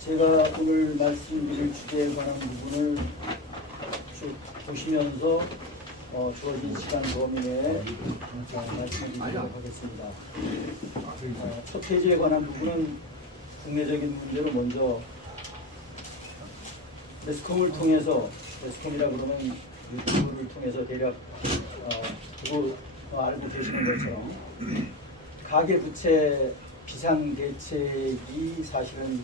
제가 오늘 말씀드릴 주제에 관한 부분을 쭉 보시면서 주어진 시간 범위 내에 말씀드리도록 하겠습니다. 첫 해제에 관한 부분은 국내적인 문제로 먼저 매스컴을 통해서, 매스컴이라 그러면 유튜브를 통해서 대략 알고 계시는 것처럼 가계부채 비상대책이 사실은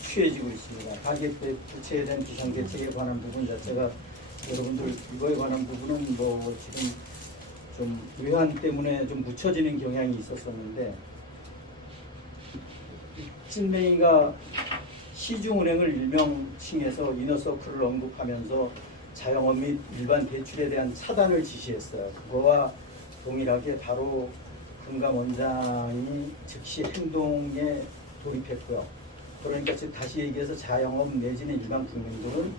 취해지고 있습니다. 가계부채에 대한 비상대책에 관한 부분 자체가 여러분들 이거에 관한 부분은 지금 좀 외환 때문에 좀 묻혀지는 경향이 있었었는데, 찐맹이가 시중은행을 일명칭해서 이너서클을 언급하면서 자영업 및 일반 대출에 대한 차단을 지시했어요. 그거와 동일하게 바로 금감원장이 즉시 행동에 돌입했고요. 그러니까 즉 다시 얘기해서 자영업 내지는 일반 국민들은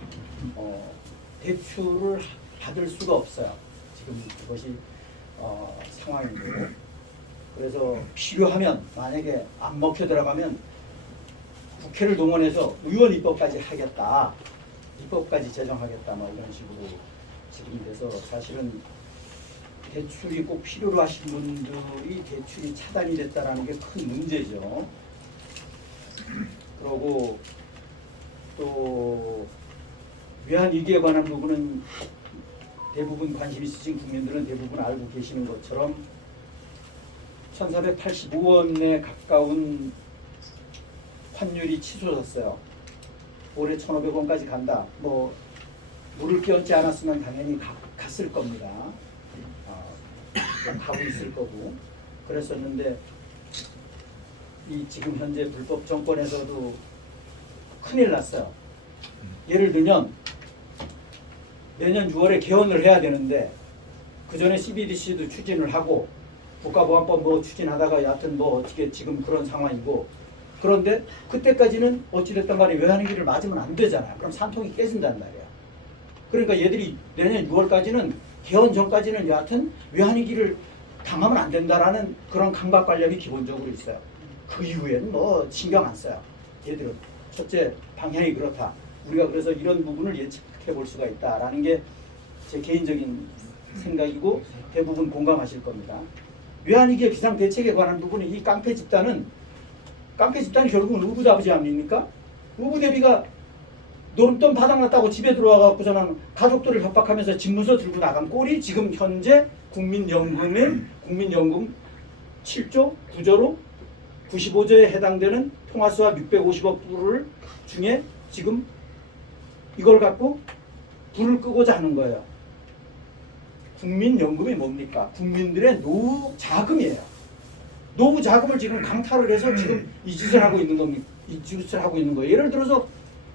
대출을 받을 수가 없어요. 지금 그것이 상황이고, 그래서 필요하면 만약에 안 먹혀 들어가면 국회를 동원해서 의원 입법까지 하겠다, 입법까지 제정하겠다, 이런 식으로 지금 돼서 사실은 대출이 꼭 필요로 하신 분들이 대출이 차단이 됐다라는 게 큰 문제죠. 그리고 또 외환위기에 관한 부분은 대부분 관심 있으신 국민들은 대부분 알고 계시는 것처럼 1485원에 가까운 환율이 치솟았어요. 올해 1500원까지 간다. 물을 끼얹지 않았으면 당연히 갔을 겁니다. 가고 있을 거고 그랬었는데, 이 지금 현재 불법 정권에서도 큰일 났어요. 예를 들면 내년 6월에 개헌을 해야 되는데 그 전에 CBDC도 추진을 하고 국가보안법 추진하다가 여하튼 어떻게 지금 그런 상황이고, 그런데 그때까지는 어찌됐든 간에 외환위기를 맞으면 안 되잖아요. 그럼 산통이 깨진단 말이에요. 그러니까 얘들이 내년 6월까지는, 개헌 전까지는 여하튼 외환위기를 당하면 안 된다라는 그런 강박관념이 기본적으로 있어요. 그 이후에는 신경 안 써요. 얘들은 첫째 방향이 그렇다. 우리가 그래서 이런 부분을 예측해 볼 수가 있다라는 게 제 개인적인 생각이고 대부분 공감하실 겁니다. 외환위기의 비상대책에 관한 부분은 이 깡패 집단이 결국은 의붓아버지 아닙니까? 의붓대비가 노름돈 바닥났다고 집에 들어와갖고서는 가족들을 협박하면서 집무서 들고 나간 꼴이 지금 현재 국민연금 7조 9조로 95조에 해당되는 통화수합 650억 불을 중에 지금 이걸 갖고 불을 끄고자 하는 거예요. 국민연금이 뭡니까? 국민들의 노후 자금이에요. 노후 자금을 지금 강탈을 해서 지금 이 짓을 하고 있는 겁니다. 이 짓을 하고 있는 거예요. 예를 들어서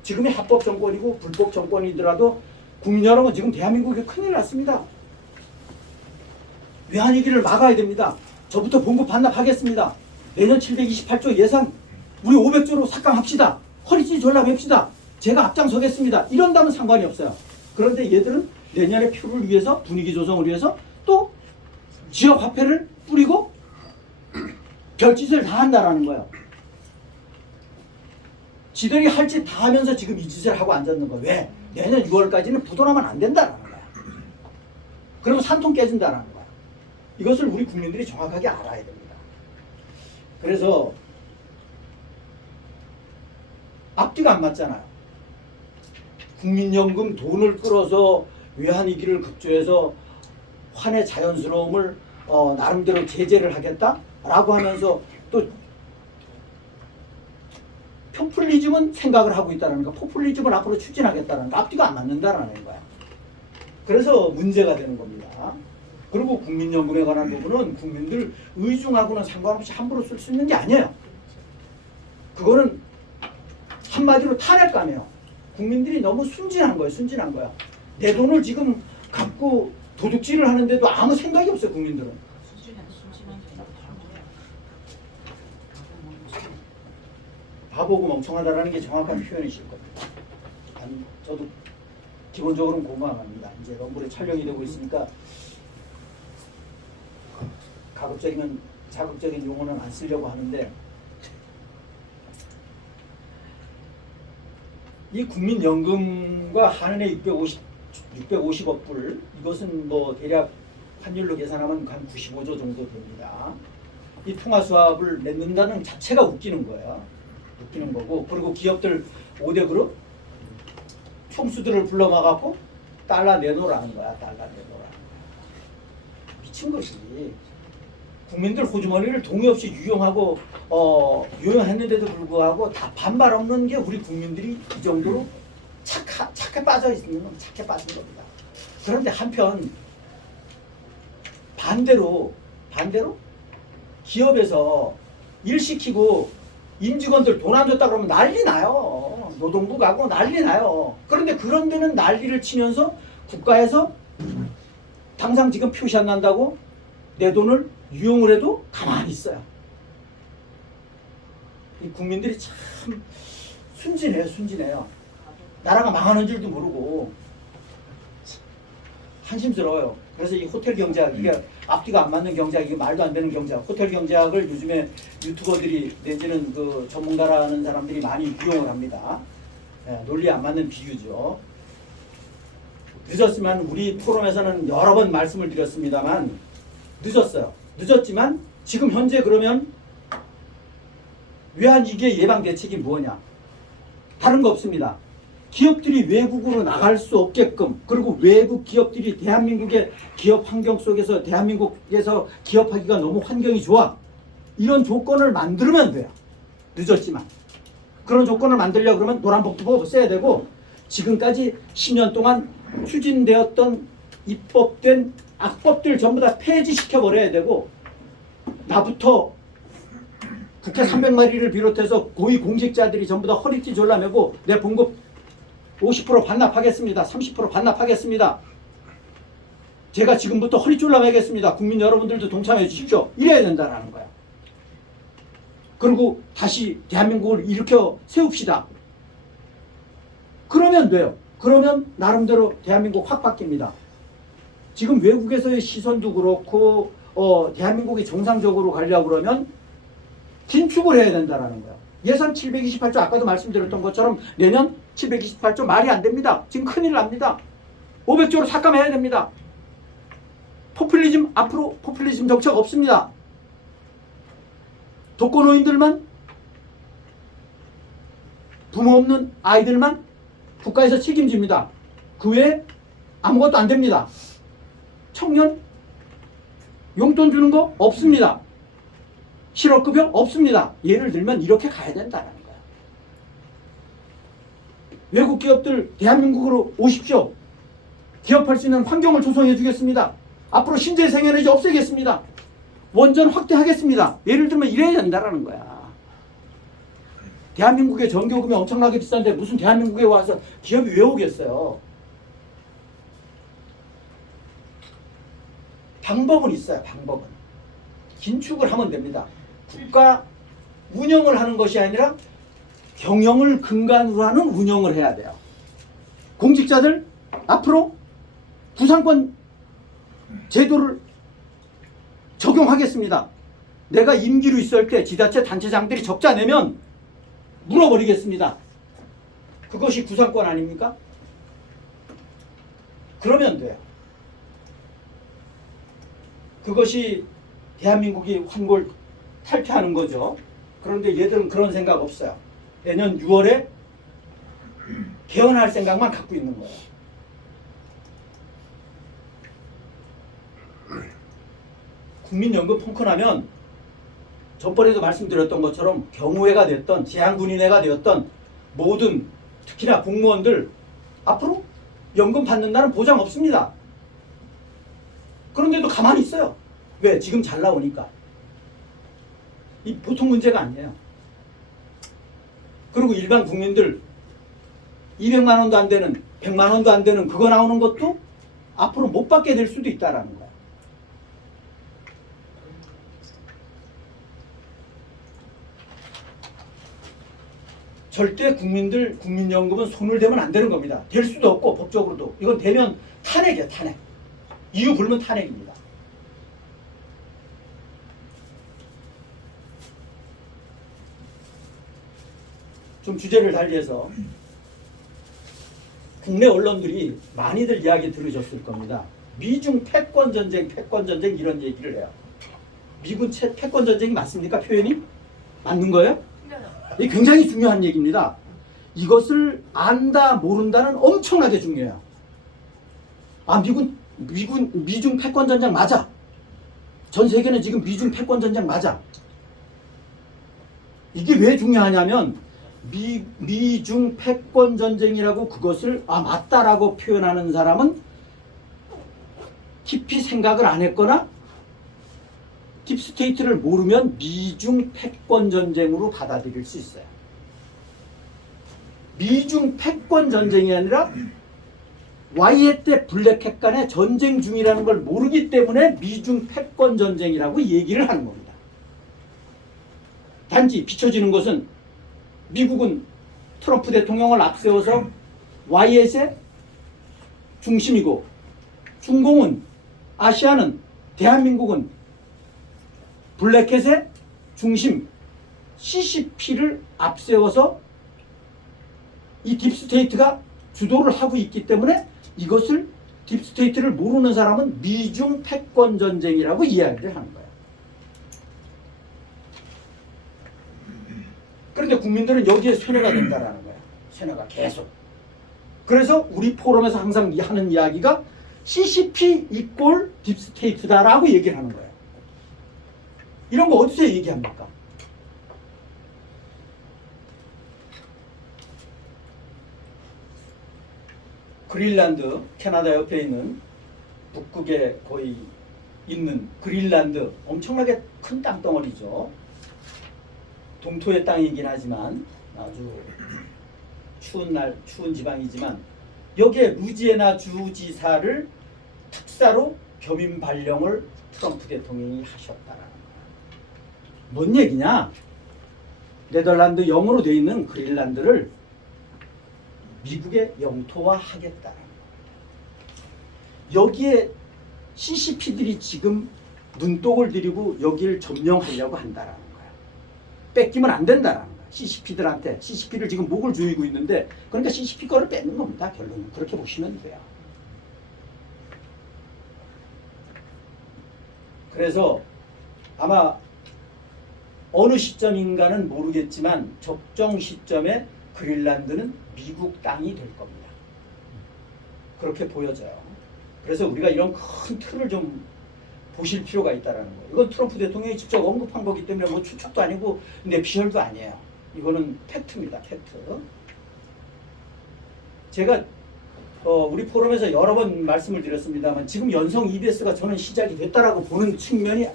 지금이 합법 정권이고 불법 정권이더라도 국민 여러분, 지금 대한민국에 큰일 났습니다. 외환위기를 막아야 됩니다. 저부터 봉급 반납하겠습니다. 내년 728조 예산 우리 500조로 삭감합시다. 허리띠 졸라맵시다. 제가 앞장서겠습니다. 이런다면 상관이 없어요. 그런데 얘들은 내년의 표를 위해서, 분위기 조성을 위해서 또 지역 화폐를 뿌리고 별짓을 다 한다라는 거예요. 지들이 할 짓 다 하면서 지금 이 짓을 하고 앉았는 거예요. 왜? 내년 6월까지는 부도나면 안 된다라는 거야. 그러면 산통 깨진다라는 거야. 이것을 우리 국민들이 정확하게 알아야 됩니다. 그래서 앞뒤가 안 맞잖아요. 국민연금 돈을 끌어서 외환위기를 급조해서 환의 자연스러움을 나름대로 제재를 하겠다라고 하면서 또 포퓰리즘은 생각을 하고 있다는 거, 포퓰리즘을 앞으로 추진하겠다는 거, 앞뒤가 안 맞는다라는 거야. 그래서 문제가 되는 겁니다. 그리고 국민연금에 관한 부분은 국민들 의중하고는 상관없이 함부로 쓸 수 있는 게 아니에요. 그거는 한마디로 탄핵감이에요. 국민들이 너무 순진한 거예요. 순진한 거야. 내 돈을 지금 갖고 도둑질을 하는데도 아무 생각이 없어요. 국민들은. 바보고 멍청하다라는 게 정확한 표현이실 겁니다. 아니, 저도 기본적으로는 공감합니다. 이제 럼블에 촬영이 되고 있으니까 자극적인 용어는 안 쓰려고 하는데, 이 국민연금과 한해 650억 불, 이것은 뭐 대략 환율로 계산하면 한 95조 정도 됩니다. 이 통화수합을 맺는다는 자체가 웃기는 거야. 웃기는 거고, 그리고 기업들 5대 그룹 총수들을 불러막아갖고 달러 내놓으라는 거야. 달러 내놓으라는 거야. 미친 것이. 국민들 호주머니를 동의 없이 유용했는데도 불구하고 다 반발 없는 게 우리 국민들이 이 정도로 착해 빠져 있는 건 착해 빠진 겁니다. 그런데 한편 반대로 기업에서 일 시키고 임직원들 돈 안 줬다 그러면 난리 나요. 노동부 가고 난리 나요. 그런데 그런 데는 난리를 치면서 국가에서 당장 지금 표시 안 난다고 내 돈을 유용을 해도 가만히 있어요. 이 국민들이 참 순진해요. 나라가 망하는 줄도 모르고 한심스러워요. 그래서 이 호텔 경제학, 이게 앞뒤가 안 맞는 경제학, 이게 말도 안 되는 경제학, 호텔 경제학을 요즘에 유튜버들이 내지는 그 전문가라는 사람들이 많이 이용을 합니다. 논리에 안 맞는 비유죠. 늦었지만 우리 포럼에서는 여러 번 말씀을 드렸습니다만 늦었어요. 늦었지만 지금 현재 그러면 외환위기의 예방 대책이 뭐냐? 다른 거 없습니다. 기업들이 외국으로 나갈 수 없게끔, 그리고 외국 기업들이 대한민국의 기업 환경 속에서 대한민국에서 기업하기가 너무 환경이 좋아. 이런 조건을 만들면 돼요. 늦었지만. 그런 조건을 만들려고 그러면 노란봉투법 써야 되고, 지금까지 10년 동안 추진되었던 입법된 악법들 전부 다 폐지시켜버려야 되고, 나부터 국회 300마리를 비롯해서 고위 공직자들이 전부 다 허리띠 졸라매고 내 봉급 50% 반납하겠습니다. 30% 반납하겠습니다. 제가 지금부터 허리 졸라매겠습니다. 국민 여러분들도 동참해 주십시오. 이래야 된다는 거야. 그리고 다시 대한민국을 일으켜 세웁시다. 그러면 돼요. 그러면 나름대로 대한민국 확 바뀝니다. 지금 외국에서의 시선도 그렇고 대한민국이 정상적으로 가려고 그러면 긴축을 해야 된다는 거야. 예산 728조, 아까도 말씀드렸던 것처럼 내년 728조 말이 안 됩니다. 지금 큰일 납니다. 500조로 삭감해야 됩니다. 포퓰리즘, 앞으로 포퓰리즘 정책 없습니다. 독거노인들만, 부모 없는 아이들만 국가에서 책임집니다. 그 외에 아무것도 안 됩니다. 청년 용돈 주는 거 없습니다. 실업급여 없습니다. 예를 들면 이렇게 가야 된다는 거야. 외국 기업들 대한민국으로 오십시오. 기업할 수 있는 환경을 조성해 주겠습니다. 앞으로 신재생에너지 없애겠습니다. 원전 확대하겠습니다. 예를 들면 이래야 된다는 거야. 대한민국의 전기요금이 엄청나게 비싼데 무슨 대한민국에 와서 기업이 왜 오겠어요? 방법은 있어요. 방법은. 긴축을 하면 됩니다. 국가 운영을 하는 것이 아니라 경영을 근간으로 하는 운영을 해야 돼요. 공직자들 앞으로 구상권 제도를 적용하겠습니다. 내가 임기로 있을 때 지자체 단체장들이 적자 내면 물어버리겠습니다. 그것이 구상권 아닙니까? 그러면 돼요. 그것이 대한민국이 환골 탈퇴하는 거죠. 그런데 얘들은 그런 생각 없어요. 내년 6월에 개헌할 생각만 갖고 있는 거예요. 국민연금 펑크나면 전번에도 말씀드렸던 것처럼 경호회가 됐던 제한군인회가 되었던 모든 특히나 공무원들 앞으로 연금 받는다는 보장 없습니다. 그런데도 가만히 있어요. 왜? 지금 잘 나오니까. 이 보통 문제가 아니에요. 그리고 일반 국민들 200만 원도 안 되는, 100만 원도 안 되는 그거 나오는 것도 앞으로 못 받게 될 수도 있다라는 거야. 절대 국민연금은 손을 대면 안 되는 겁니다. 될 수도 없고 법적으로도. 이건 되면 탄핵이에요. 탄핵. 이유 불문 탄핵입니다. 좀 주제를 달리해서 국내 언론들이 많이들 이야기 들으셨을 겁니다. 미중 패권 전쟁 이런 얘기를 해요. 미군 패권 전쟁이 맞습니까? 표현이? 맞는 거예요? 이게 굉장히 중요한 얘기입니다. 이것을 안다 모른다는 엄청나게 중요해요. 아, 미중 패권 전쟁 맞아. 전 세계는 지금 미중 패권 전쟁 맞아. 이게 왜 중요하냐면 미중 패권 전쟁이라고 그것을 맞다라고 표현하는 사람은 깊이 생각을 안 했거나 딥스테이트를 모르면 미중 패권 전쟁으로 받아들일 수 있어요. 미중 패권 전쟁이 아니라 와이해 때 블랙햇 간의 전쟁 중이라는 걸 모르기 때문에 미중 패권 전쟁이라고 얘기를 하는 겁니다. 단지 비춰지는 것은 미국은 트럼프 대통령을 앞세워서 와이햇의 중심이고 중공은 아시아는 대한민국은 블랙햇의 중심 CCP를 앞세워서 이 딥스테이트가 주도를 하고 있기 때문에 이것을 딥스테이트를 모르는 사람은 미중 패권 전쟁이라고 이야기를 하는 거예요. 그런데 국민들은 여기에 쇠뇌가 된다라는 거예요. 쇠뇌가 계속. 그래서 우리 포럼에서 항상 하는 이야기가 CCP 이꼴 딥스테이트다라고 얘기를 하는 거예요. 이런 거 어디서 얘기합니까? 그린란드, 캐나다 옆에 있는 북극에 거의 있는 그린란드, 엄청나게 큰 땅덩어리죠. 동토의 땅이긴 하지만 아주 추운 지방이지만 여기에 루지애나 주지사를 특사로 겸임 발령을 트럼프 대통령이 하셨다라는 거야. 뭔 얘기냐? 네덜란드 영어로 되어 있는 그린란드를 미국의 영토화 하겠다라는 거야. 여기에 CCP들이 지금 눈독을 들이고 여기를 점령하려고 한다라는 거야. 뺏기면 안 된다라는 거야. CCP들한테. CCP를 지금 목을 조이고 있는데 그러니까 CCP 거를 뺏는 겁니다. 결론은. 그렇게 보시면 돼요. 그래서 아마 어느 시점인가는 모르겠지만 적정 시점에 그린란드는 미국 땅이 될 겁니다. 그렇게 보여져요. 그래서 우리가 이런 큰 틀을 좀 보실 필요가 있다는 거예요. 이건 트럼프 대통령이 직접 언급한 거기 때문에 뭐 추측도 아니고 내피셜도 아니에요. 이거는 팩트입니다. 팩트. 제가 우리 포럼에서 여러 번 말씀을 드렸습니다만 지금 연성 EBS가 저는 시작이 됐다라고 보는 측면이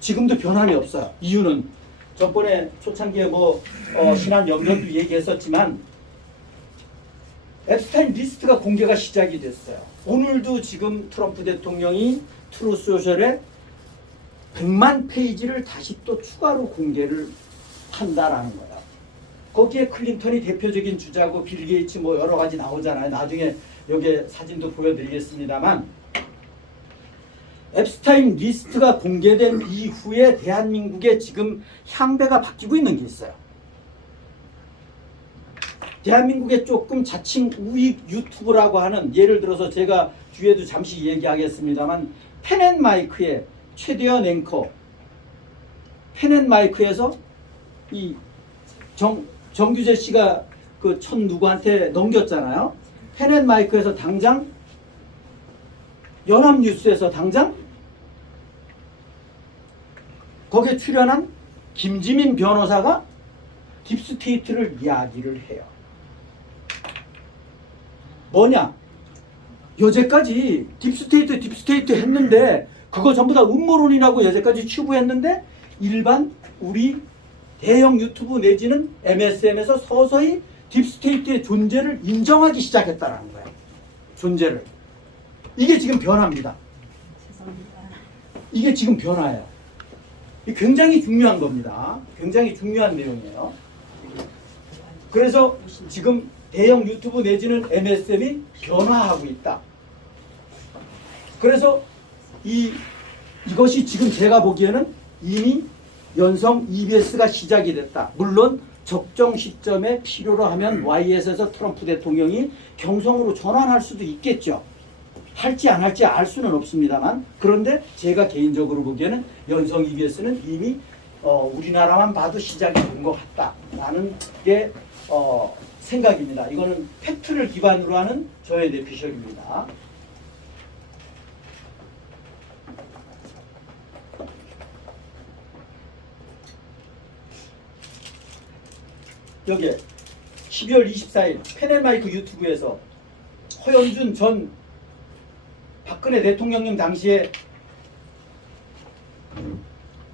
지금도 변함이 없어요. 이유는 전번에 초창기에 신한 연변도 얘기했었지만 앱스타인 리스트가 공개가 시작이 됐어요. 오늘도 지금 트럼프 대통령이 트루소셜에 100만 페이지를 다시 또 추가로 공개를 한다라는 거야. 거기에 클린턴이 대표적인 주자고 빌 게이츠 여러 가지 나오잖아요. 나중에 여기에 사진도 보여드리겠습니다만 앱스타인 리스트가 공개된 이후에 대한민국에 지금 향배가 바뀌고 있는 게 있어요. 대한민국의 조금 자칭 우익 유튜브라고 하는, 예를 들어서 제가 뒤에도 잠시 얘기하겠습니다만 펜앤마이크의 최대현 앵커, 펜앤마이크에서 이 정규재 씨가 그 누구한테 넘겼잖아요. 펜앤마이크에서 당장 연합뉴스에서 당장 거기에 출연한 김지민 변호사가 딥스테이트를 이야기를 해요. 뭐냐? 여태까지 딥스테이트 했는데 그거 전부 다 음모론이라고 여태까지 추구했는데 일반 우리 대형 유튜브 내지는 MSM에서 서서히 딥스테이트의 존재를 인정하기 시작했다는 거예요. 존재를. 이게 지금 변화입니다. 이게 지금 변화예요. 이게 굉장히 중요한 겁니다. 굉장히 중요한 내용이에요. 그래서 지금 대형 유튜브 내지는 MSM이 변화하고 있다. 그래서 이것이 지금 제가 보기에는 이미 연성 EBS가 시작이 됐다. 물론 적정 시점에 필요로 하면 YS에서 트럼프 대통령이 경성으로 전환할 수도 있겠죠. 할지 안 할지 알 수는 없습니다만, 그런데 제가 개인적으로 보기에는 연성 EBS는 이미 우리나라만 봐도 시작이 된 것 같다라는 게 생각입니다. 이거는 팩트를 기반으로 하는 저의 내피셜입니다. 여기에 12월 24일 펜앤마이크 유튜브에서 허영준 전 박근혜 대통령님 당시에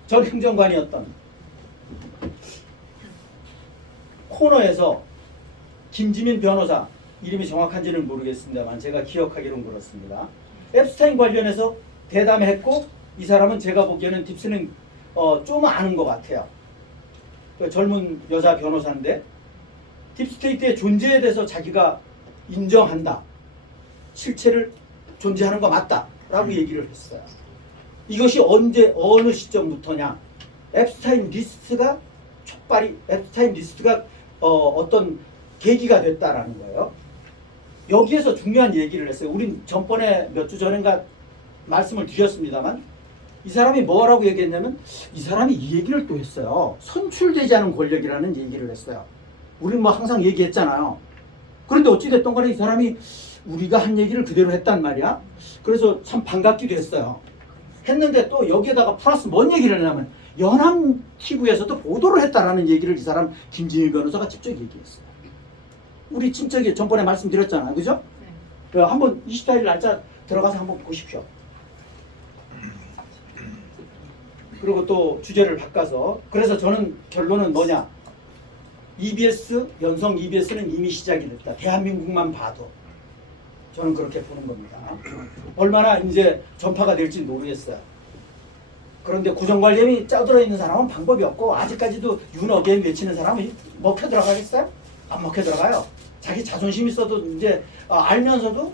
전 행정관이었던 코너에서 김지민 변호사, 이름이 정확한지는 모르겠습니다만 제가 기억하기로는 그렇습니다. 앱스타인 관련해서 대담했고, 이 사람은 제가 보기에는 딥스는 좀 아는 것 같아요. 젊은 여자 변호사인데 딥스테이트의 존재에 대해서 자기가 인정한다, 실체를 존재하는 거 맞다 라고 얘기를 했어요. 이것이 언제 어느 시점부터냐, 앱스타인 리스트가 촉발이, 앱스타인 리스트가 어떤 계기가 됐다라는 거예요. 여기에서 중요한 얘기를 했어요. 우린 전번에 몇 주 전인가 말씀을 드렸습니다만, 이 사람이 뭐라고 얘기했냐면, 이 사람이 이 얘기를 또 했어요. 선출되지 않은 권력이라는 얘기를 했어요. 우린 뭐 항상 얘기했잖아요. 그런데 어찌됐든 간에 이 사람이 우리가 한 얘기를 그대로 했단 말이야. 그래서 참 반갑기도 했어요. 했는데 또 여기에다가 플러스 뭔 얘기를 했냐면, 연합 TV에서도 보도를 했다라는 얘기를 이 사람 김진일 변호사가 직접 얘기했어요. 우리 친척이 전번에 말씀드렸잖아요. 그죠? 네. 한번 24일 날짜 들어가서 한번 보십시오. 그리고 또 주제를 바꿔서, 그래서 저는 결론은 뭐냐, EBS, 연성 EBS는 이미 시작이 됐다. 대한민국만 봐도 저는 그렇게 보는 겁니다. 얼마나 이제 전파가 될지 모르겠어요. 그런데 고정관념이 짜들어 있는 사람은 방법이 없고, 아직까지도 윤어게인 외치는 사람은 먹혀 들어가겠어요? 안 먹혀 들어가요. 자기 자존심 있어도 이제 알면서도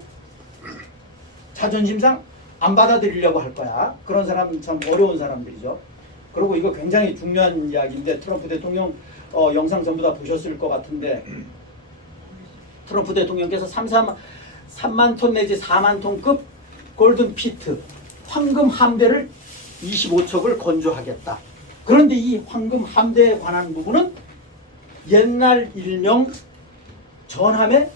자존심상 안 받아들이려고 할 거야. 그런 사람은 참 어려운 사람들이죠. 그리고 이거 굉장히 중요한 이야기인데, 트럼프 대통령 영상 전부 다 보셨을 것 같은데, 트럼프 대통령께서 3만 톤 내지 4만 톤급 골든 피트 황금 함대를 25척을 건조하겠다. 그런데 이 황금 함대에 관한 부분은 옛날 일명 전함의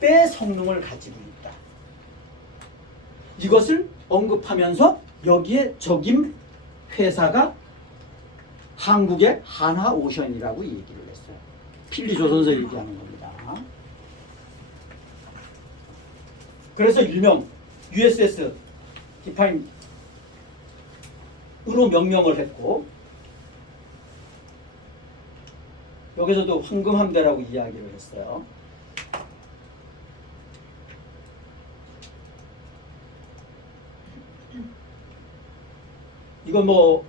100배의 성능을 가지고 있다. 이것을 언급하면서 여기에 적임 회사가 한국의 한화오션이라고 얘기를 했어요. 필리조선서 얘기하는 겁니다. 그래서 일명 USS 디파인으로 명명을 했고, 여기서도 황금함대라고 이야기를 했어요. 이건 뭐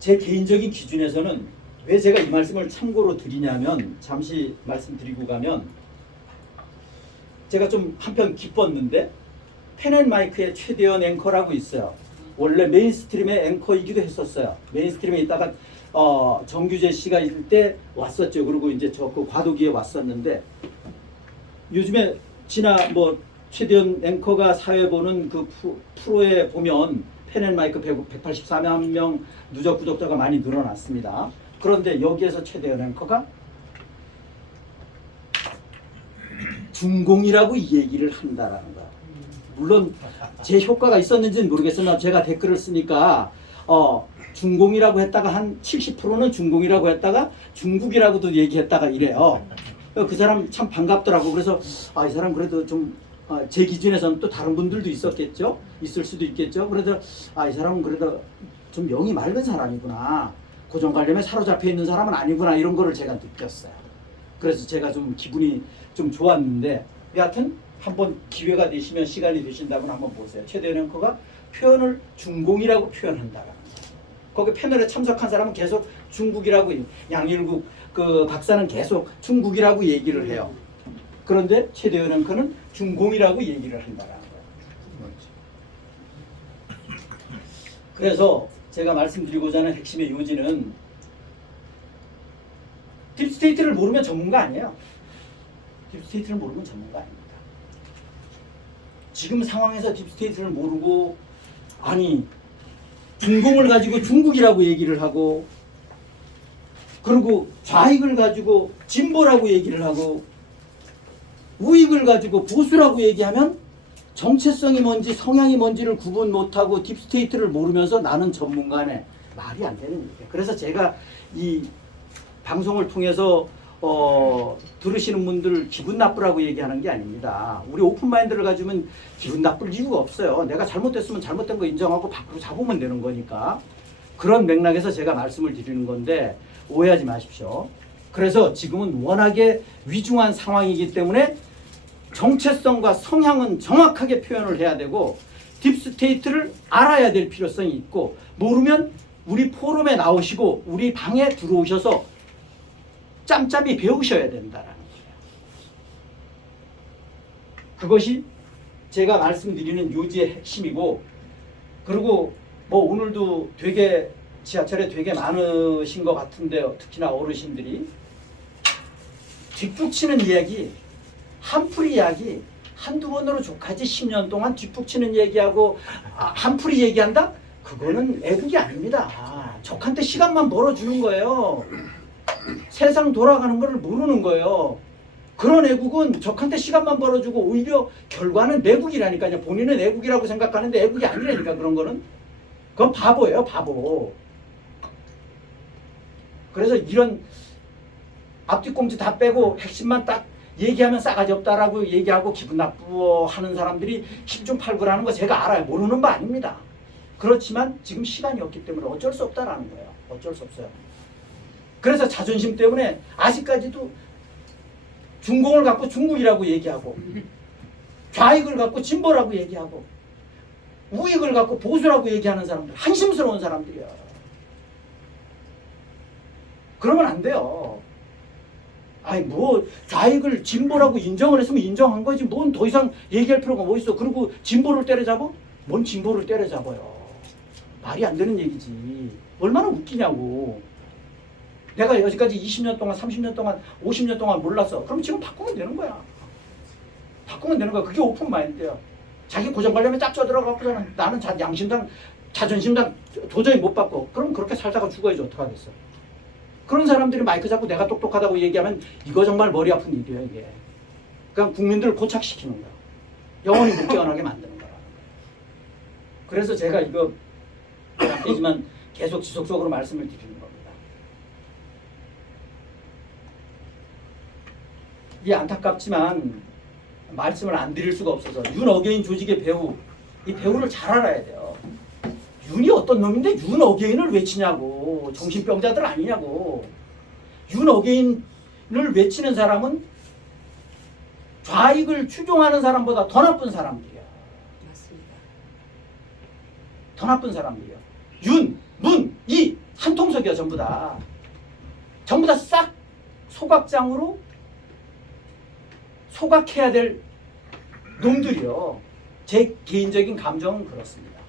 제 개인적인 기준에서는 왜 제가 이 말씀을 참고로 드리냐면, 잠시 말씀드리고 가면, 제가 좀 한편 기뻤는데, 펜앤마이크의 최대현 앵커라고 있어요. 원래 메인스트림의 앵커이기도 했었어요. 메인스트림에 있다가 정규재 씨가 있을 때 왔었죠. 그리고 이제 저 그 과도기에 왔었는데, 요즘에 지나 뭐 최대현 앵커가 사회 보는 그 프로에 보면 펜앤마이크 184만 명 누적 구독자가 많이 늘어났습니다. 그런데 여기에서 최대현 앵커가 중공이라고 이 얘기를 한다라는 거야. 물론 제 효과가 있었는지는 모르겠으나 제가 댓글을 쓰니까 중공이라고 했다가 한 70%는 중공이라고 했다가 중국이라고도 얘기했다가 이래요. 그 사람 참 반갑더라고. 그래서 이 사람 그래도 좀 제 기준에서는 또 다른 분들도 있었겠죠. 있을 수도 있겠죠. 그래서 이 사람은 그래도 좀 명이 맑은 사람이구나. 고정관념에 사로잡혀 있는 사람은 아니구나. 이런 거를 제가 느꼈어요. 그래서 제가 좀 기분이 좀 좋았는데, 여하튼 한번 기회가 되시면, 시간이 되신다면 한번 보세요. 최대현 앵커가 표현을 중공이라고 표현한다라는 거예요. 거기 패널에 참석한 사람은 계속 중국이라고, 양일국 그 박사는 계속 중국이라고 얘기를 해요. 그런데 최대현 앵커는 중공이라고 얘기를 한다라는 거예요. 그래서 제가 말씀드리고자 하는 핵심의 요지는, 딥스테이트를 모르면 전문가 아니에요. 딥스테이트를 모르면 전문가 아닙니다. 지금 상황에서 딥스테이트를 모르고 아니 중공을 가지고 중국이라고 얘기를 하고 그리고 좌익을 가지고 진보라고 얘기를 하고 우익을 가지고 보수라고 얘기하면 정체성이 뭔지 성향이 뭔지를 구분 못하고 딥스테이트를 모르면서 나는 전문가네. 말이 안 되는 얘기예요. 그래서 제가 이 방송을 통해서 들으시는 분들 기분 나쁘라고 얘기하는 게 아닙니다. 우리 오픈마인드를 가지면 기분 나쁠 이유가 없어요. 내가 잘못됐으면 잘못된 거 인정하고 밖으로 잡으면 되는 거니까. 그런 맥락에서 제가 말씀을 드리는 건데 오해하지 마십시오. 그래서 지금은 워낙에 위중한 상황이기 때문에 정체성과 성향은 정확하게 표현을 해야 되고 딥스테이트를 알아야 될 필요성이 있고 모르면 우리 포럼에 나오시고 우리 방에 들어오셔서 짬짬이 배우셔야 된다라는 거예요. 그것이 제가 말씀드리는 요지의 핵심이고 그리고 뭐 오늘도 되게 지하철에 되게 많으신 것 같은데 특히나 어르신들이 뒷북치는 이야기 한풀이 이야기 한두 번으로 족하지 10년 동안 뒷북치는 얘기하고 한풀이 얘기한다? 그거는 애국이 아닙니다. 적한테 시간만 벌어주는 거예요. 세상 돌아가는 걸 모르는 거예요. 그런 애국은 적한테 시간만 벌어주고 오히려 결과는 내국이라니까요. 본인은 애국이라고 생각하는데 애국이 아니라니까 그런 거는. 그건 바보예요. 바보. 그래서 이런 앞뒤꽁지 다 빼고 핵심만 딱 얘기하면 싸가지 없다라고 얘기하고 기분 나쁘하는 사람들이 10중 8구라는 거 제가 알아요. 모르는 바 아닙니다. 그렇지만 지금 시간이 없기 때문에 어쩔 수 없다라는 거예요. 어쩔 수 없어요. 그래서 자존심 때문에 아직까지도 중공을 갖고 중국이라고 얘기하고 좌익을 갖고 진보라고 얘기하고 우익을 갖고 보수라고 얘기하는 사람들 한심스러운 사람들이야. 그러면 안 돼요. 아니 뭐 좌익을 진보라고 인정을 했으면 인정한 거지 뭔 더 이상 얘기할 필요가 뭐 있어. 그리고 진보를 때려잡아? 뭔 진보를 때려잡아요. 말이 안 되는 얘기지. 얼마나 웃기냐고. 내가 여기까지 20년 동안 30년 동안 50년 동안 몰랐어. 그럼 지금 바꾸면 되는 거야. 바꾸면 되는 거야. 그게 오픈 마인드야. 자기 고정관념에 딱 쪄들어가고 나는 양심상 자존심상 도저히 못 바꿔. 그럼 그렇게 살다가 죽어야지 어떡하겠어. 그런 사람들이 마이크 잡고 내가 똑똑하다고 얘기하면 이거 정말 머리 아픈 일이야 이게. 그냥 국민들을 고착시키는 거야. 영원히 못 깨어나게 만드는 거야. 그래서 제가 이거 아끼지만 계속 지속적으로 말씀을 드리는 겁니다. 이 안타깝지만 말씀을 안 드릴 수가 없어서 윤 어게인 조직의 배우, 이 배우를 잘 알아야 돼요. 윤이 어떤 놈인데 윤 어게인을 외치냐고. 정신병자들 아니냐고. 윤 어게인을 외치는 사람은 좌익을 추종하는 사람보다 더 나쁜 사람들이야. 맞습니다. 더 나쁜 사람들이야. 윤, 문, 이 한 통속이야 전부 다. 전부 다 싹 소각장으로 소각해야 될 놈들이요. 제 개인적인 감정은 그렇습니다.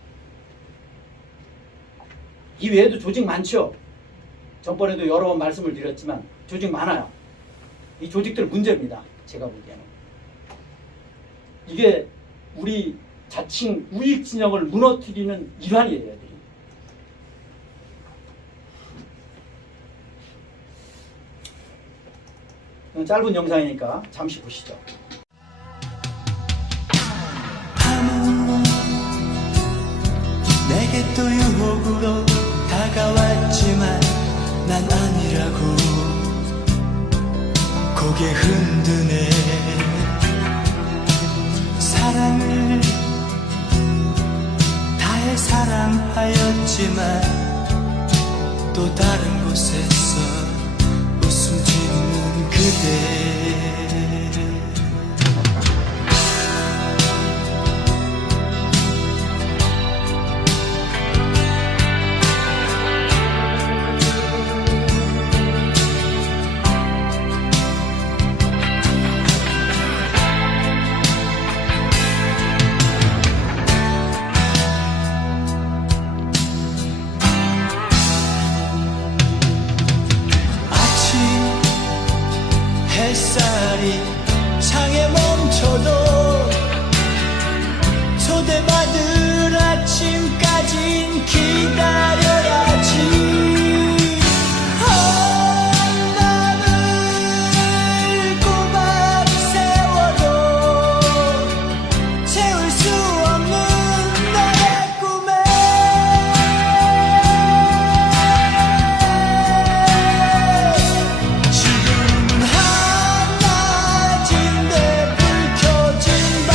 이 외에도 조직 많죠. 전번에도 여러 번 말씀을 드렸지만 조직 많아요. 이 조직들 문제입니다. 제가 보기에는. 이게 우리 자칭 우익 진영을 무너뜨리는 일환이에요. 애들이. 짧은 영상이니까 잠시 보시죠. 내게 또 유혹으로 다가왔지만 난 아니라고 고개 흔드네. 사랑을 다해 사랑하였지만 또 다른 곳에서 웃음 짓는 그대. 창에 멈춰도 초대받을 아침까진 기다려야지. 한밤을 꼬박 세워도 채울 수 없는 나의 꿈에 지금은 한낮인데 불 켜진 방.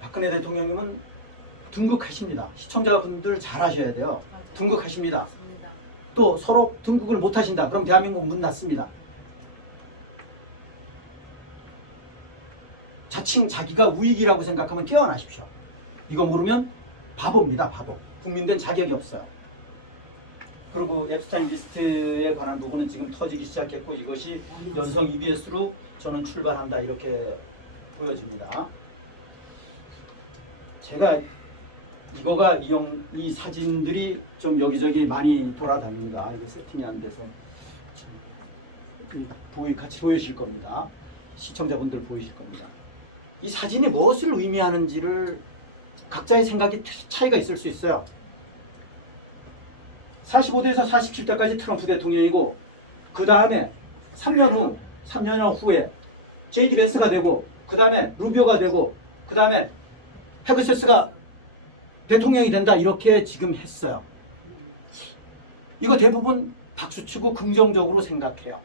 박근혜 대통령님은 등극하십니다. 시청자분들 잘 아셔야 돼요. 맞아요. 등극하십니다. 맞습니다. 또 서로 등극을 못 하신다. 그럼 대한민국 문 닫습니다. 자칭 자기가 우익이라고 생각하면 깨어나십시오. 이거 모르면 바보입니다. 바보. 국민된 자격이 없어요. 그리고 앱스타인 리스트에 관한 부분은 지금 터지기 시작했고, 이것이 연성 EBS로 저는 출발한다, 이렇게 보여집니다. 제가 이거가 이 사진들이 좀 여기저기 많이 돌아다닙니다. 이게 세팅이 안 돼서 같이 보이실 겁니다. 시청자분들 보이실 겁니다. 이 사진이 무엇을 의미하는지를 각자의 생각이 차이가 있을 수 있어요. 45대에서 47대까지 트럼프 대통령이고, 그 다음에 3년 후에 제이디 벤스가 되고, 그 다음에 루비오가 되고, 그 다음에 헤그세스가 대통령이 된다, 이렇게 지금 했어요. 이거 대부분 박수치고 긍정적으로 생각해요.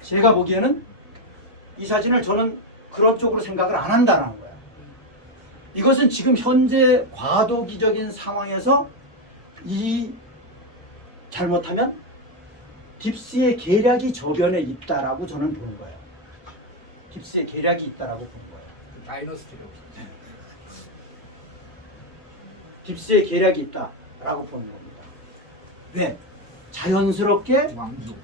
제가 보기에는 이 사진을 저는 그런 쪽으로 생각을 안 한다는 거예요. 이것은 지금 현재 과도기적인 상황에서 잘못하면 딥스의 계략이 저변에 있다라고 저는 보는 거예요. 딥스의 계략이 있다라고 보는 거예요. 다이너스티로. 딥스의 계략이 있다라고 보는 겁니다. 왜? 자연스럽게 왕조.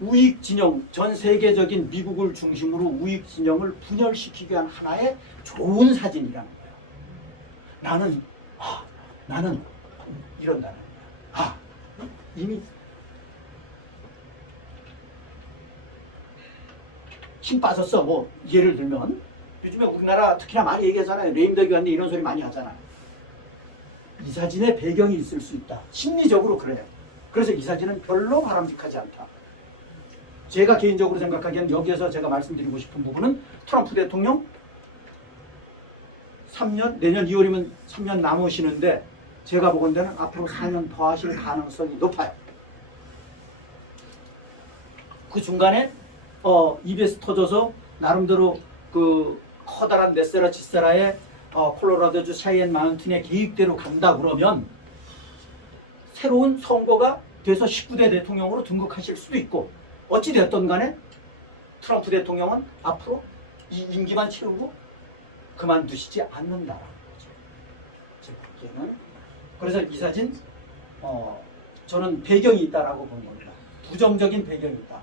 우익 진영, 전 세계적인 미국을 중심으로 우익 진영을 분열시키기 위한 하나의 좋은 사진이라는 거예요. 나는 이런다는 거예요. 이미 힘 빠졌어. 뭐 예를 들면 요즘에 우리나라 특히나 많이 얘기하잖아요. 레임덕이 왔는데 이런 소리 많이 하잖아요. 이 사진에 배경이 있을 수 있다. 심리적으로 그래요. 그래서 이 사진은 별로 바람직하지 않다. 제가 개인적으로 생각하기에는 여기에서 제가 말씀드리고 싶은 부분은 트럼프 대통령 3년, 내년 2월이면 3년 남으시는데 제가 보건대는 앞으로 4년 더 하실 가능성이 높아요. 그 중간에 EBS 터져서 나름대로 그 커다란 네세라 치세라의 콜로라도주 샤이엔 마운틴의 계획대로 간다 그러면 새로운 선거가 돼서 19대 대통령으로 등극하실 수도 있고, 어찌 되었던 간에 트럼프 대통령은 앞으로 이 임기만 채우고 그만두시지 않는다라는 거죠. 제 보기에는. 그래서 이 사진 저는 배경이 있다라고 보는 겁니다. 부정적인 배경이 있다.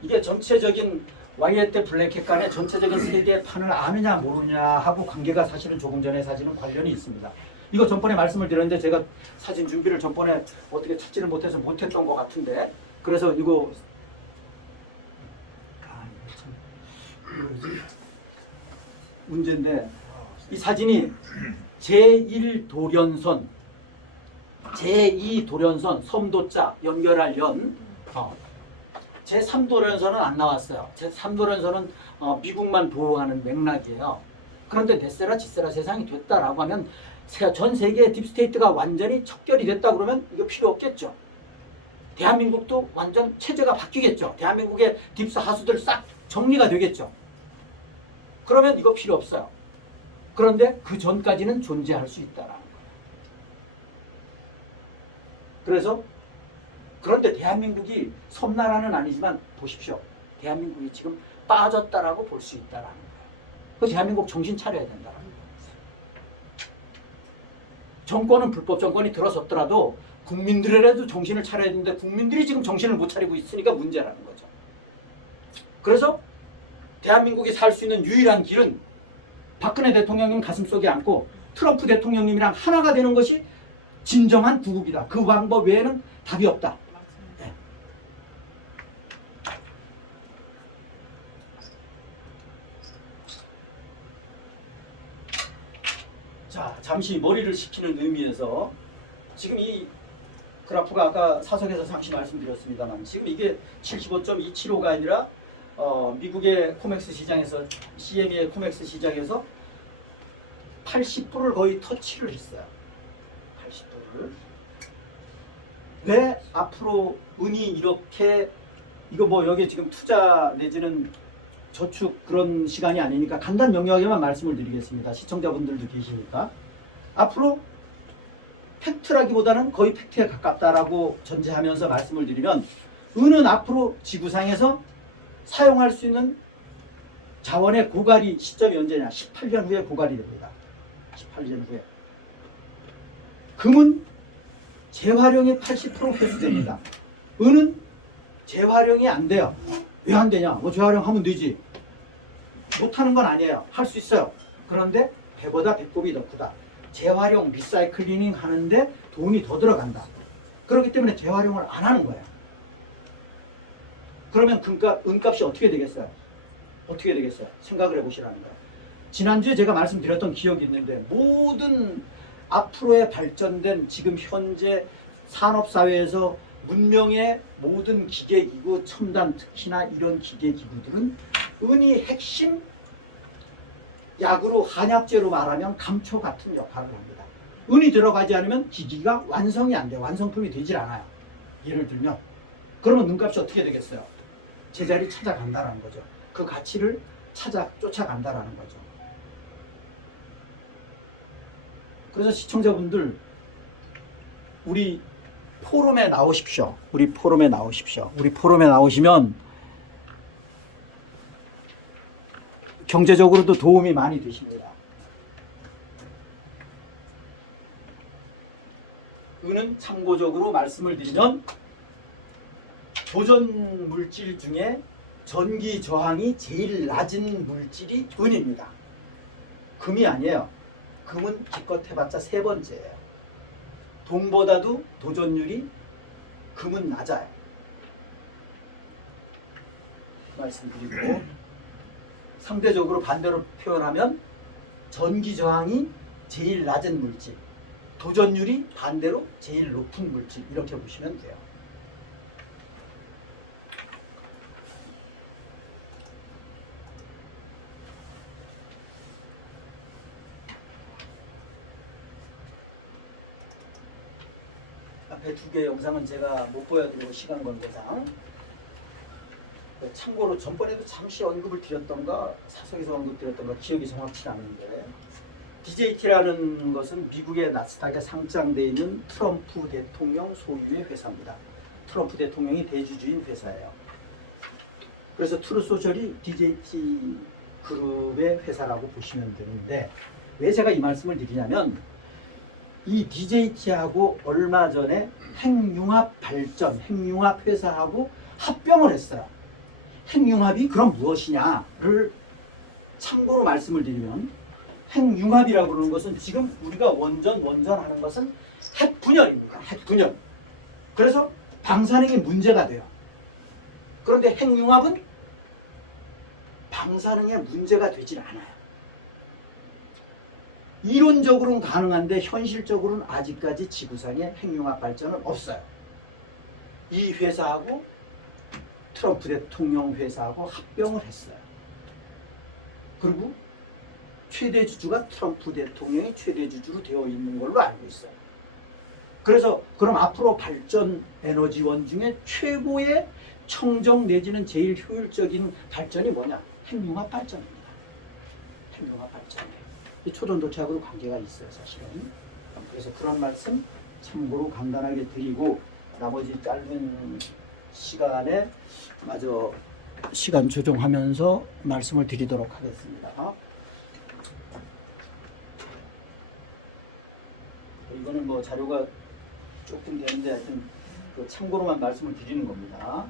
이게 전체적인 와이엇 블랙햇 간의 전체적인 세계의 판을 아느냐 모르냐 하고 관계가 사실은 조금 전에 사진은 관련이 있습니다. 이거 전번에 말씀을 드렸는데 제가 사진 준비를 전번에 어떻게 찾지를 못해서 못했던 것 같은데, 그래서 이거 문제인데, 이 사진이 제1도련선, 제2도련선, 섬도자, 연결할 연, 제3도련선은 안 나왔어요. 제3도련선은 미국만 보호하는 맥락이에요. 그런데 데세라 치세라 세상이 됐다라고 하면 전 세계의 딥스테이트가 완전히 척결이 됐다 그러면 이거 필요 없겠죠. 대한민국도 완전 체제가 바뀌겠죠. 대한민국의 딥스 하수들 싹 정리가 되겠죠. 그러면 이거 필요 없어요. 그런데 그 전까지는 존재할 수 있다라는 거예요. 그래서 그런데 대한민국이 섬나라는 아니지만 보십시오. 대한민국이 지금 빠졌다라고 볼 수 있다라는 거예요. 그 대한민국 정신 차려야 된다라는 거예요. 정권은 불법 정권이 들어섰더라도 국민들이라도 정신을 차려야 되는데 국민들이 지금 정신을 못 차리고 있으니까 문제라는 거죠. 그래서 대한민국이 살 수 있는 유일한 길은 박근혜 대통령님 가슴속에 안고 트럼프 대통령님이랑 하나가 되는 것이 진정한 구국이다. 그 방법 외에는 답이 없다. 네. 자, 잠시 머리를 식히는 의미에서 지금 이 그래프가 아까 사석에서 잠시 말씀드렸습니다만 지금 이게 75.275가 아니라 미국의 코맥스 시장에서 CME의 코맥스 시장에서 80%를 거의 터치를 했어요. 80%를. 왜 앞으로 은이 이렇게 이거 뭐 여기 지금 투자 내지는 저축 그런 시간이 아니니까 간단 명료하게만 말씀을 드리겠습니다. 시청자분들도 계시니까 앞으로 팩트라기보다는 거의 팩트에 가깝다라고 전제하면서 말씀을 드리면 은은 앞으로 지구상에서 사용할 수 있는 자원의 고갈이 시점이 언제냐? 18년 후에 고갈이 됩니다. 18년 후에. 금은 재활용이 80% 회수됩니다. 은은 재활용이 안 돼요. 왜 안 되냐? 뭐 재활용하면 되지. 못하는 건 아니에요. 할 수 있어요. 그런데 배보다 배꼽이 더 크다. 재활용, 리사이클링 하는데 돈이 더 들어간다. 그렇기 때문에 재활용을 안 하는 거예요. 그러면 은값이 어떻게 되겠어요? 어떻게 되겠어요? 생각을 해보시라는 거예요. 지난주에 제가 말씀드렸던 기억이 있는데 모든 앞으로의 발전된 지금 현재 산업사회에서 문명의 모든 기계기구, 첨단 특히나 이런 기계기구들은 은이 핵심 약으로 한약재로 말하면 감초 같은 역할을 합니다. 은이 들어가지 않으면 기기가 완성이 안 돼요. 완성품이 되질 않아요. 예를 들면 그러면 은값이 어떻게 되겠어요? 제자리 찾아간다라는 거죠. 그 가치를 쫓아간다라는 거죠. 그래서 시청자분들 우리 포럼에 나오십시오. 우리 포럼에 나오십시오. 우리 포럼에 나오시면 경제적으로도 도움이 많이 되십니다. 은은 참고적으로 말씀을 드리면 도전 물질 중에 전기 저항이 제일 낮은 물질이 은입니다. 금이 아니에요. 금은 기껏 해봤자 세 번째예요. 동보다도 도전율이 금은 낮아요. 말씀드리고 상대적으로 반대로 표현하면 전기 저항이 제일 낮은 물질, 도전율이 반대로 제일 높은 물질 이렇게 보시면 돼요. 앞에 두 개의 영상은 제가 못 보여드리고 시간 관계상 참고로 전번에도 잠시 언급을 드렸던가 사석에서 언급드렸던가 기억이 정확치 않은데 DJT라는 것은 미국의 나스닥에 상장되어 있는 트럼프 대통령 소유의 회사입니다. 트럼프 대통령이 대주주인 회사예요. 그래서 트루소셜이 DJT 그룹의 회사라고 보시면 되는데 왜 제가 이 말씀을 드리냐면 이 DJT하고 얼마 전에 핵융합 발전, 핵융합 회사하고 합병을 했어요. 핵융합이 그럼 무엇이냐를 참고로 말씀을 드리면 핵융합이라고 그러는 것은 지금 우리가 원전하는 것은 핵분열입니다. 핵분열. 그래서 방사능이 문제가 돼요. 그런데 핵융합은 방사능에 문제가 되질 않아요. 이론적으로는 가능한데 현실적으로는 아직까지 지구상에 핵융합 발전은 없어요. 이 회사하고 트럼프 대통령 회사하고 합병을 했어요. 그리고 최대 주주가 트럼프 대통령이 최대 주주로 되어 있는 걸로 알고 있어요. 그래서 그럼 앞으로 발전 에너지원 중에 최고의 청정 내지는 제일 효율적인 발전이 뭐냐? 핵융합 발전입니다. 핵융합 발전이에요. 이 초전도체하고도 관계가 있어요, 사실은. 그래서 그런 말씀 참고로 간단하게 드리고 나머지 짧은 시간에 마저 시간 조정하면서 말씀을 드리도록 하겠습니다. 이거는 뭐 자료가 조금 되는데 하여튼 그 참고로만 말씀을 드리는 겁니다.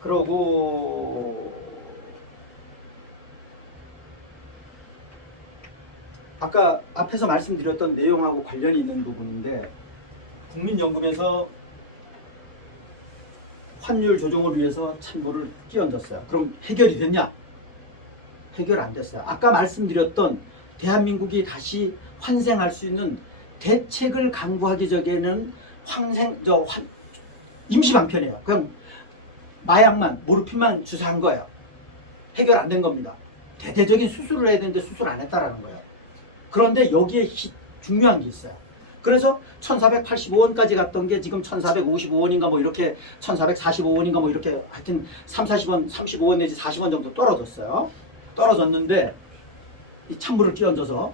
그러고 아까 앞에서 말씀드렸던 내용하고 관련이 있는 부분인데 국민연금에서 환율 조정을 위해서 찬물을 끼얹었어요. 그럼 해결이 됐냐? 해결 안 됐어요. 아까 말씀드렸던 대한민국이 다시 환생할 수 있는 대책을 강구하기 전에는 임시방편이에요. 그냥 마약만, 모르핀만 주사한 거예요. 해결 안 된 겁니다. 대대적인 수술을 해야 되는데 수술 안 했다라는 거예요. 그런데 여기에 중요한 게 있어요. 그래서 1485원까지 갔던 게 지금 1455원인가 뭐 이렇게 1445원인가 뭐 이렇게 하여튼 30-40원, 35원 내지 40원 정도 떨어졌어요. 떨어졌는데 이 찬물을 끼얹어서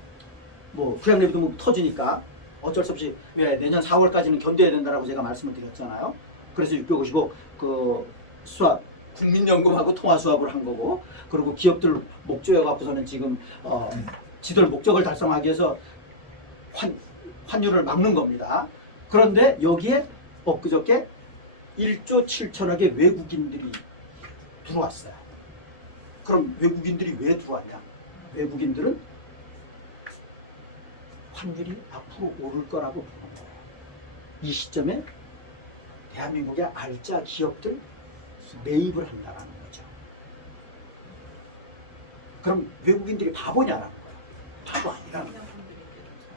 뭐 그냥 내비두면 터지니까 어쩔 수 없이 왜 내년 4월까지는 견뎌야 된다라고 제가 말씀을 드렸잖아요. 그래서 655 그 수합 국민연금하고 통화 수합을 한 거고 그리고 기업들 목조여 갖고서는 지금 지들 목적을 달성하기 위해서 환율을 막는 겁니다. 그런데 여기에 엊그저께 1조 7천억의 외국인들이 들어왔어요. 그럼 외국인들이 왜 들어왔냐? 외국인들은 환율이 앞으로 오를 거라고 보는 거예요. 이 시점에 대한민국의 알짜 기업들 매입을 한다는 거죠. 그럼 외국인들이 바보냐라는 거예요. 바보 아니라는 거예요.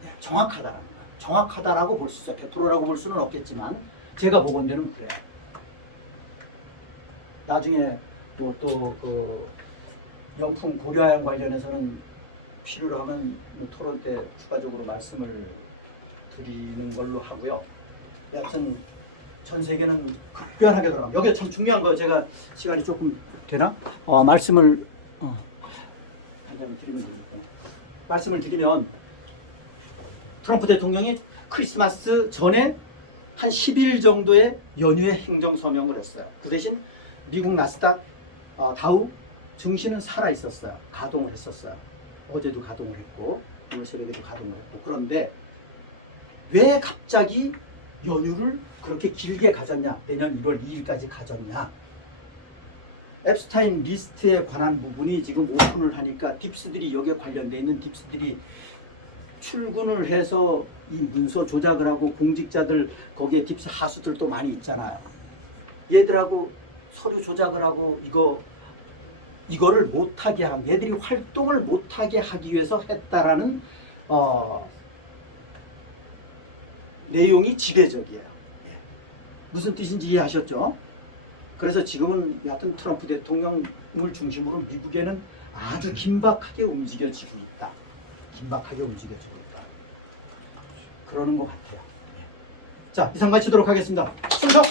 네, 정확하다라는 거예요. 정확하다라고 볼 수 있어요. 100%라고 볼 수는 없겠지만 제가 보건대는 그래요. 나중에 또 그 명품 고려하양 관련해서는 필요로 하면 토론 때 추가적으로 말씀을 드리는 걸로 하고요. 여하튼 전 세계는 급변하게 돌아갑니다. 여기가 참 중요한 거예요. 제가 시간이 조금 되나? 말씀을 한번 드리면 되니까. 말씀을 드리면 트럼프 대통령이 크리스마스 전에 한 10일 정도의 연휴에 행정서명을 했어요. 그 대신 미국 나스닥, 다우 증시는 살아 있었어요. 가동을 했었어요. 어제도 가동을 했고 오늘 새벽에도 가동을 했고. 그런데 왜 갑자기 연휴를 그렇게 길게 가졌냐? 내년 1월 2일까지 가졌냐? 앱스타인 리스트에 관한 부분이 지금 오픈을 하니까 딥스들이 여기에 관련되어 있는 딥스들이 출근을 해서 이 문서 조작을 하고 공직자들 거기에 딥스 하수들도 많이 있잖아요. 얘들하고 서류 조작을 하고 이거를 못하게 하고 얘들이 활동을 못하게 하기 위해서 했다라는 내용이 지배적이에요. 무슨 뜻인지 이해하셨죠? 그래서 지금은 여하튼 트럼프 대통령을 중심으로 미국에는 아주 긴박하게 움직여지고 있다. 긴박하게 움직여지고 있다. 그러는 것 같아요. 자, 이상 마치도록 하겠습니다. 충성!